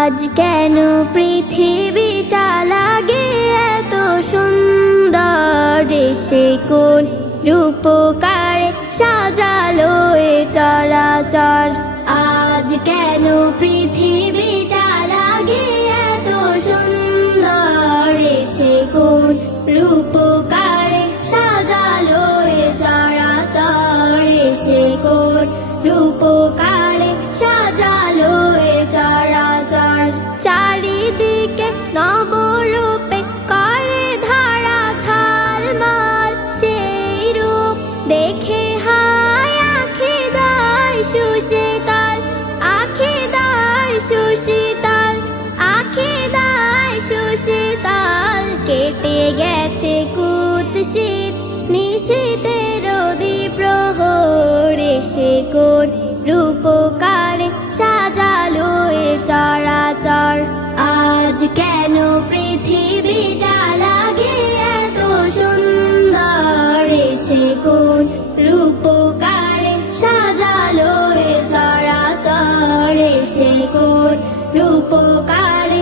আজ কেন পৃথিবীটা লাগে এত সুন্দর, সে কোন রূপকারে সাজালো এ চরাচর। আজ কেন পৃথিবীটা লাগে এত সুন্দর, সে কোন রূপকারে সাজালো এ চরাচর, সে কোন রূপকারে সাজালো এ চরাচর। চারিদিকে নবরূপে করে ধারা ঝালমাল, সেই রূপ দেখে হায় আখি দায় সুশীতল, আখি দায় সুশীতল, আখি দায় সুশীতল। কেটে গেছে কুৎসিত নিশীথের দ্বিপ্রহর, সে কোন রূপকারে সাজালো এ চরাচর। আজ কেন পৃথিবীটা লাগে এত সুন্দর, সে কোন রূপকারে সাজালো এ চরাচর, সে কোন রূপকারে